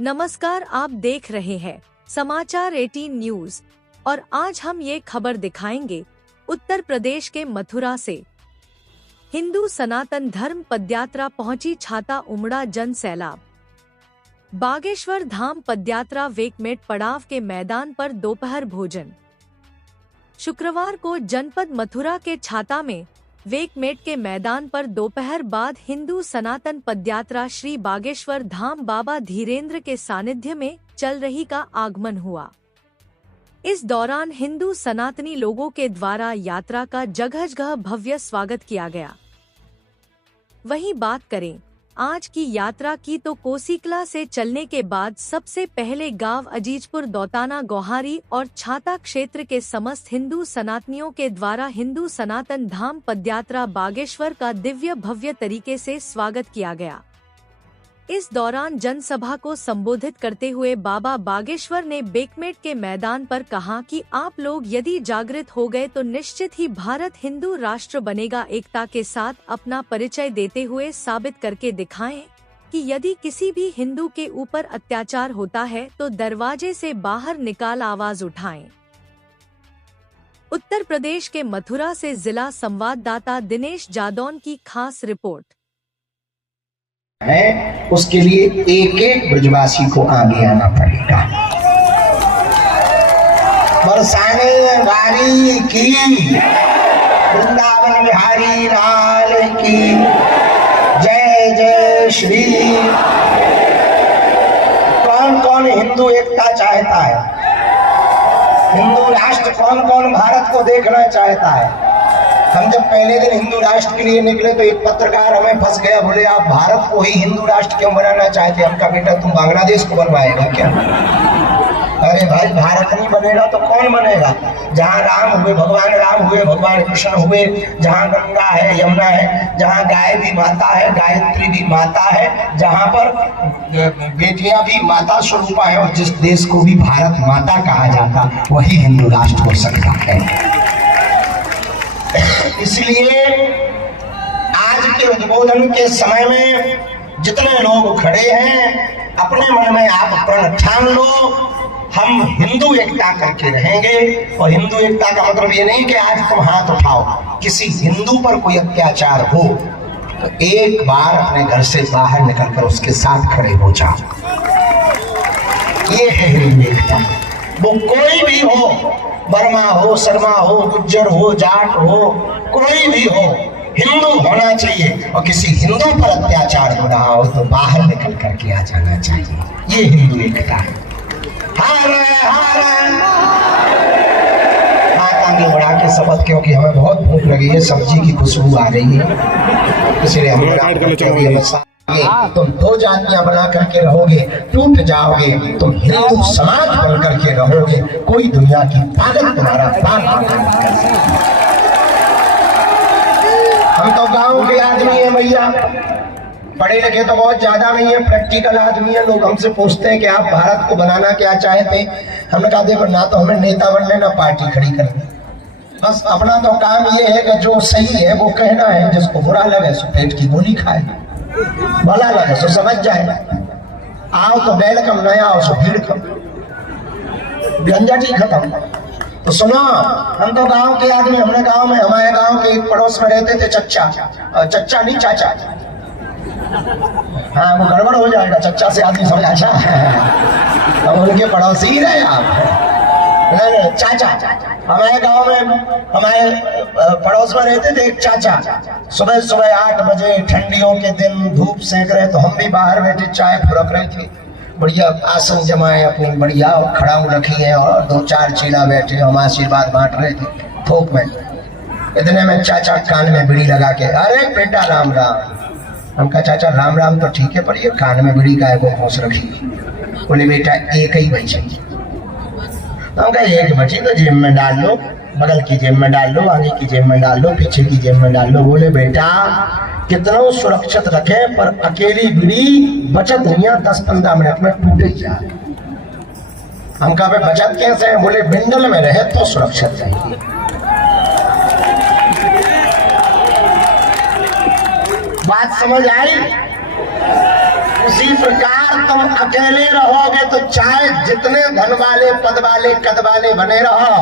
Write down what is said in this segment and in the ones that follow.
नमस्कार, आप देख रहे हैं समाचार 18 न्यूज और आज हम ये खबर दिखाएंगे उत्तर प्रदेश के मथुरा से। हिंदू सनातन धर्म पदयात्रा पहुंची, छाता उमड़ा जन सैलाब। बागेश्वर धाम पदयात्रा वेकमेट पड़ाव के मैदान पर दोपहर भोजन। शुक्रवार को जनपद मथुरा के छाता में वेकमेट के मैदान पर दोपहर बाद हिंदू सनातन पदयात्रा श्री बागेश्वर धाम बाबा धीरेन्द्र के सानिध्य में चल रही का आगमन हुआ। इस दौरान हिंदू सनातनी लोगों के द्वारा यात्रा का जगह जगह भव्य स्वागत किया गया। वहीं बात करें आज की यात्रा की तो कोसीकला से चलने के बाद सबसे पहले गांव अजीजपुर, दौताना, गोहारी और छाता क्षेत्र के समस्त हिंदू सनातनियों के द्वारा हिंदू सनातन धाम पदयात्रा बागेश्वर का दिव्य भव्य तरीके से स्वागत किया गया। इस दौरान जनसभा को संबोधित करते हुए बाबा बागेश्वर ने वेकमेट के मैदान पर कहा कि आप लोग यदि जागृत हो गए तो निश्चित ही भारत हिंदू राष्ट्र बनेगा। एकता के साथ अपना परिचय देते हुए साबित करके दिखाएं कि यदि किसी भी हिंदू के ऊपर अत्याचार होता है तो दरवाजे से बाहर निकाल आवाज उठाएं। उत्तर प्रदेश के मथुरा से जिला संवाददाता दिनेश जादौन की खास रिपोर्ट है। उसके लिए एक एक ब्रजवासी को आगे आना पड़ेगा। बरसाने वारी की, वृंदावन बिहारी लाल की जय जय श्री। कौन कौन हिंदू एकता चाहता है? हिंदू राष्ट्र कौन कौन भारत को देखना चाहता है? हम जब पहले दिन हिंदू राष्ट्र के लिए निकले तो एक पत्रकार हमें फंस गया, बोले आप भारत को ही हिंदू राष्ट्र क्यों बनाना चाहते? हम कहा बेटा तुम बांग्लादेश को बनवाएगा क्या? अरे भाई भारत नहीं बनेगा तो कौन बनेगा? जहाँ राम हुए, भगवान राम हुए, भगवान कृष्ण हुए, जहाँ गंगा है, यमुना है, जहाँ गाय भी माता है, गायत्री भी माता है, जहाँ पर बेटियां भी माता स्वरूपा है और जिस देश को भी भारत माता कहा जाता वही हिंदू राष्ट्र हो सकता है। इसलिए आज के उद्बोधन के समय में जितने लोग खड़े हैं अपने मन में आप प्रण ठान लो, हम हिंदू एकता करके रहेंगे। और हिंदू एकता का मतलब ये नहीं कि आज तुम हाथ उठाओ, किसी हिंदू पर कोई अत्याचार हो तो एक बार अपने घर से बाहर निकलकर उसके साथ खड़े हो जाओ। ये है हिंदू एकता। वो कोई भी हो, बर्मा हो, शर्मा हो, गुज्जर हो, जाट हो, कोई भी हो, हिंदू होना चाहिए। और किसी हिंदू पर अत्याचार हो रहा हो तो बाहर निकल करके आ जाना चाहिए। ये हिंदू एकता है। हार हाथ आगे बढ़ा के शपथ, क्योंकि हमें बहुत भूख लगी है, सब्जी की खुशबू आ रही है, इसलिए हम तुम दो जातियां बना करके रहोगे, टूट जाओगे, तुम हिंदू समाज बन करके रहोगे, कोई दुनिया की ताकत तुम्हारा बाप नहीं कर सकती। हम तो गांव के आदमी हैं भैया, पढ़े लिखे तो बहुत ज्यादा नहीं है, प्रैक्टिकल आदमी है। लोग हमसे पूछते हैं कि आप भारत को बनाना क्या चाहते हैं? हमने कहा देखो, ना तो हमें नेता बनने ना पार्टी खड़ी करनी, बस अपना तो काम ये है कि जो सही है वो कहना है, जिसको बुरा लगे सो पेट की गोली खाए, भला लगे सो समझ जाए। आओ तो वेलकम, नया आओ सो भीड़ कम, झंझट ही खत्म। तो सुनो, हम तो गांव के आदमी, हमने गांव में, हमारे गांव के एक पड़ोस में रहते थे चच्चा, चच्चा नहीं चाचा, हाँ वो गड़बड़ हो जाएगा, चच्चा से आदमी समझ अच्छा अब उनके पड़ोसी ही रहे आप। नहीं चाचा, हमारे गांव में हमारे पड़ोस में रहते थे एक चाचा। सुबह सुबह 8 बजे ठंडियों के दिन धूप सेक रहे तो हम भी बाहर बैठे चाय फुरक रहे थे, बढ़िया आसन जमाए अपनी, बढ़िया खड़ा रखी है और 2-4 चीला बैठे, हम आशीर्वाद बांट रहे थे थोक में। इतने में चाचा कान में बीड़ी लगा के, अरे बेटा राम राम। हम कहा चाचा राम राम तो ठीक है, पर ये कान में बीड़ी गाय को खोस रखी? बोले बेटा एक ही बची। हम कहा एक बची तो जेब में डाल लो, बगल की जेब में डाल लो, आगे की जेब में डाल लो, पीछे की जेब में डाल लो। बोले बेटा कितना सुरक्षित रखे, पर अकेली बीड़ी बचत दुनिया 10-15 मिनट में टूट ही जाए। हम कहा बचत कैसे है? बोले बिंडल में रहे तो सुरक्षित रहेगी। बात समझ आई? उसी प्रकार तुम अकेले रहोगे तो चाहे जितने धन वाले पद वाले कद वाले बने रहो,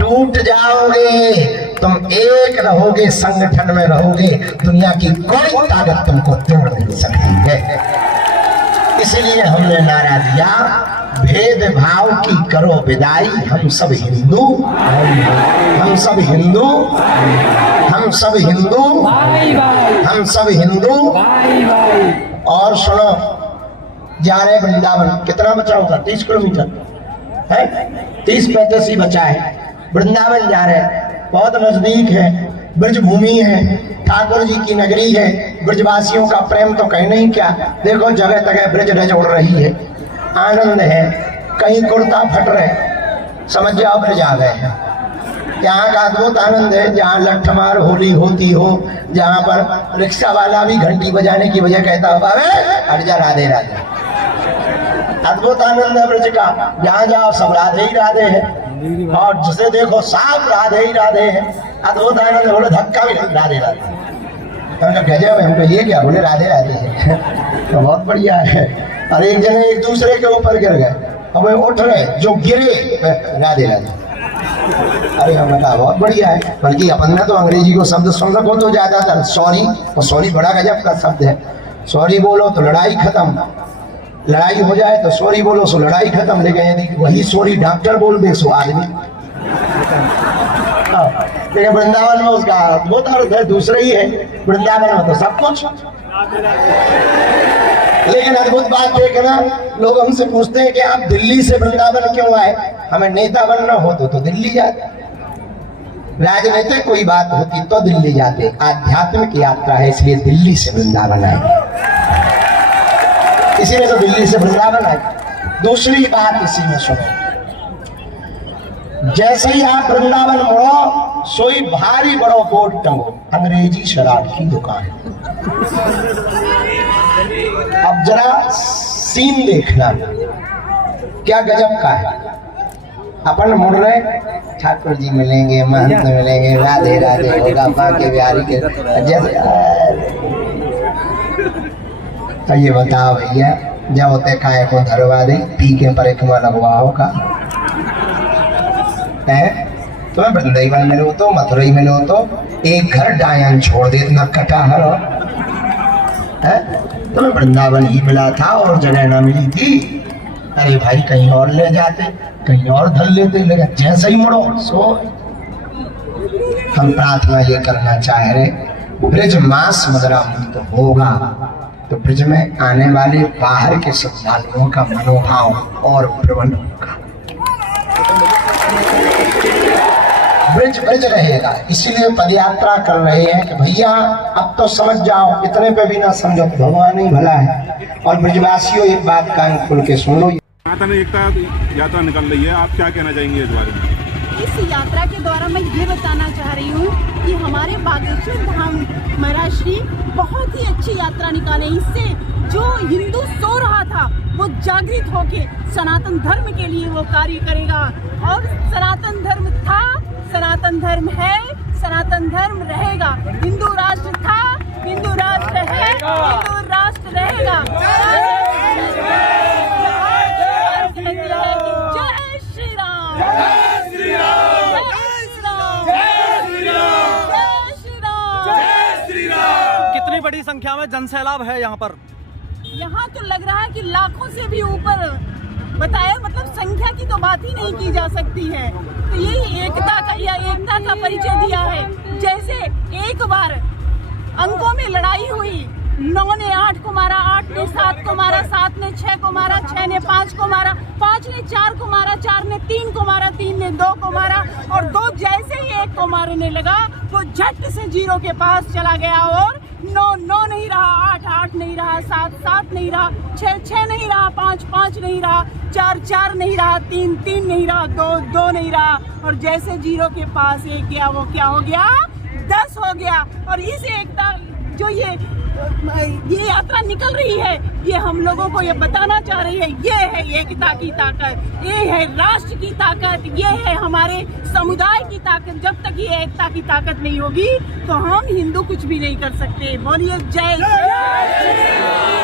टूट जाओगे। तुम एक रहोगे, संगठन में रहोगे, दुनिया की कोई ताकत तुमको तोड़ नहीं सकती है। इसलिए हमने नारा दिया, भेदभाव की करो विदाई, हम सब हिंदू, हम सब हिंदू, हम सब हिंदू, हम सब हिंदू। और सुनो, जा रहे वृंदावन, कितना बचा होगा? 30 किलोमीटर है, 30-35 ही बचा है। वृंदावन जा रहे, बहुत नजदीक है, ब्रज भूमि है, ठाकुर जी की नगरी है, ब्रजवासियों का प्रेम तो कहना ही क्या। देखो जगह जगह ब्रज रज उड़ रही है, आनंद है, कहीं कुर्ता फट रहे, समझ जाओ ब्रज आ गए हैं। यहाँ का अद्भुत आनंद है, जहाँ लठमार होली होती हो, जहाँ पर रिक्शा वाला भी घंटी बजाने की वजह कहता हो, अरे हट जा, राधे राधे। अद्भुत आनंद है ब्रज का, जहाँ जाओ सब राधे ही राधे है, और जिसे देखो साफ राधे ही राधे है। अद्भुत आनंद है, बोले धक्का भी राधे राधे। हमने गजब है, हमको ये क्या, बोले राधे राधे है। तो बहुत बढ़िया है। और एक जने एक दूसरे के ऊपर गिर गए, अब उठ रहे, जो गिरे राधे राधे। अरे हमने कहा बहुत बढ़िया है। बल्कि अपन ने तो अंग्रेजी को शब्द सुन रखो तो ज्यादातर सॉरी, और सॉरी बड़ा गजब का शब्द है। सॉरी बोलो तो लड़ाई खत्म, लड़ाई हो जाए तो सॉरी बोलो सो लड़ाई खत्म। लेकिन यदि वही सॉरी डॉक्टर बोल दे सो आदमी। लेकिन वृंदावन में उसका बहुत अर्थ है, दूसरे ही है। वृंदावन में तो सब कुछ। लेकिन अद्भुत बात देखना, लोग हमसे पूछते हैं कि आप दिल्ली से वृंदावन क्यों आए? हमें नेता बनना हो तो दिल्ली जाते, राजनीतिक कोई बात होती तो दिल्ली जाते। आध्यात्मिक यात्रा है, इसलिए दिल्ली से वृंदावन आए, इसीलिए तो दिल्ली से वृंदावन आए। दूसरी बात इसी में सुनो, जैसे ही आप वृंदावन मुड़ो, सोई भारी बड़ो बोर्ड टंगो, अंग्रेजी शराब की दुकान। अब जरा सीन देखना, क्या गजब का है। अपन मुड़ रहे, ठाकुर जी मिलेंगे, महंत मिलेंगे, राधे राधे होगा, बांके बिहारी के जैसे। तो ये बताओ भैया, जब होते खाए को धरवा दे, पी के परिक्रमा लगवाओ का है। तुम्हें वृंदावन मिलो तो, मथुरई मिलो तो, एक घर डायन छोड़ दे, इतना कटाहर है। तुम्हें वृंदावन ही मिला था और जगह ना मिली थी, अरे भाई कहीं और ले जाते, कहीं और धर लेते। लेकिन जैसे ही मुड़ो सो। हम प्रार्थना ये करना चाह रहे, ब्रज मास मदरा तो होगा तो ब्रज में आने वाले बाहर के श्रद्धालुओं का मनोभाव और प्रबल होगा, ब्रज ब्रज रहेगा। इसीलिए पदयात्रा कर रहे हैं कि भैया अब तो समझ जाओ, इतने पे भी ना समझो, भगवान ही भला है। और ब्रजवासियों एक बात कान खोल के सुन लो, एकता यात्रा निकल रही है, आप क्या कहना चाहेंगे इस बारे में? इस यात्रा के द्वारा मैं ये बताना चाह रही हूँ कि हमारे बागेश्वर धाम महाराज श्री बहुत ही अच्छी यात्रा निकाले। इससे जो हिंदू सो रहा था वो जागृत होके सनातन धर्म के लिए वो कार्य करेगा। और सनातन धर्म था, सनातन धर्म है, सनातन धर्म रहेगा। हिंदू राष्ट्र था, हिंदू राष्ट्र है, हिंदू राष्ट्र रहेगा। जय श्री राम, जय श्री राम, जय श्री राम, जय श्री राम, जय श्री राम, जय श्री राम। कितनी बड़ी संख्या में जनसैलाब है यहाँ पर? यहाँ तो लग रहा है कि लाखों से भी ऊपर बताया, मतलब संख्या की तो बात ही नहीं की जा सकती है। तो यही एकता का परिचय दिया है। जैसे एक बार अंकों में लड़ाई हुई, 9 ने 8 को मारा, 8 ने 7 को मारा, 7 ने 6 को मारा, 6 ने 5 को मारा, 5 ने 4 को मारा, 4 ने 3 को मारा, 3 ने 2 को मारा, और 2 जैसे ही 1 को मारने लगा वो झट से 0 के पास चला गया। और 9 नहीं रहा, 8 नहीं रहा, 7 नहीं रहा, 6 नहीं रहा, 5 नहीं रहा, 4 नहीं रहा, 3 नहीं रहा, 2 नहीं रहा। और जैसे 0 के पास 1 गया वो क्या हो गया? 10 हो गया। और इस एकता जो ये यात्रा निकल रही है, ये हम लोगों को ये बताना चाह रही है, ये है एकता की ताकत, ये है राष्ट्र की ताकत, ये है हमारे समुदाय की ताकत। जब तक ये एकता की ताकत नहीं होगी तो हम हिंदू कुछ भी नहीं कर सकते। बोलिए जय श्री राम।